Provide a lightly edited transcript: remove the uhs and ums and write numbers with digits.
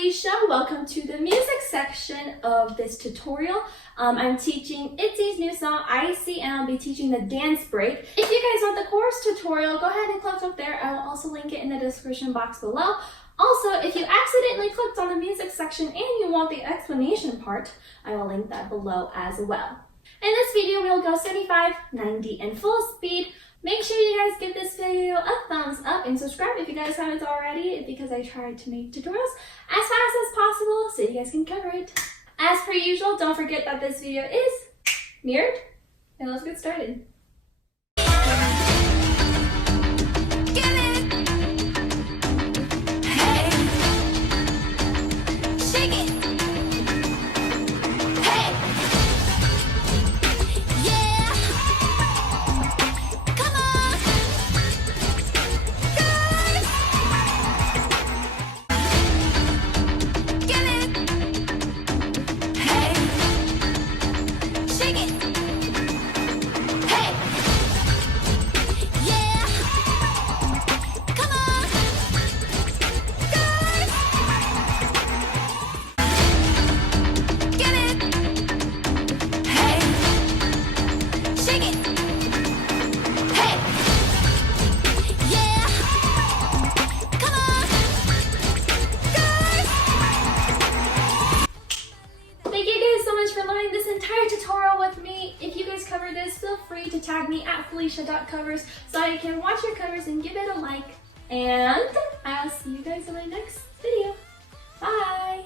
Felicia. Welcome to the music section of this tutorial. I'm teaching ITZY's new song, ICY, and I'll be teaching the dance break. If you guys want the chorus tutorial, go ahead and click up there. I will also link it in the description box below. Also, if you accidentally clicked on the music section and you want the explanation part, I will link that below as well. In this video, we'll go 75, 90, and full speed. Make sure you guys give this video a thumbs up and subscribe if you guys haven't already, because I tried to make tutorials as fast as possible so you guys can cover it. As per usual, don't forget that this video is mirrored, and let's get started. For learning this entire tutorial with me. If you guys cover this, feel free to tag me at felicia.covers so I can watch your covers and give it a like. And I'll see you guys in my next video. Bye!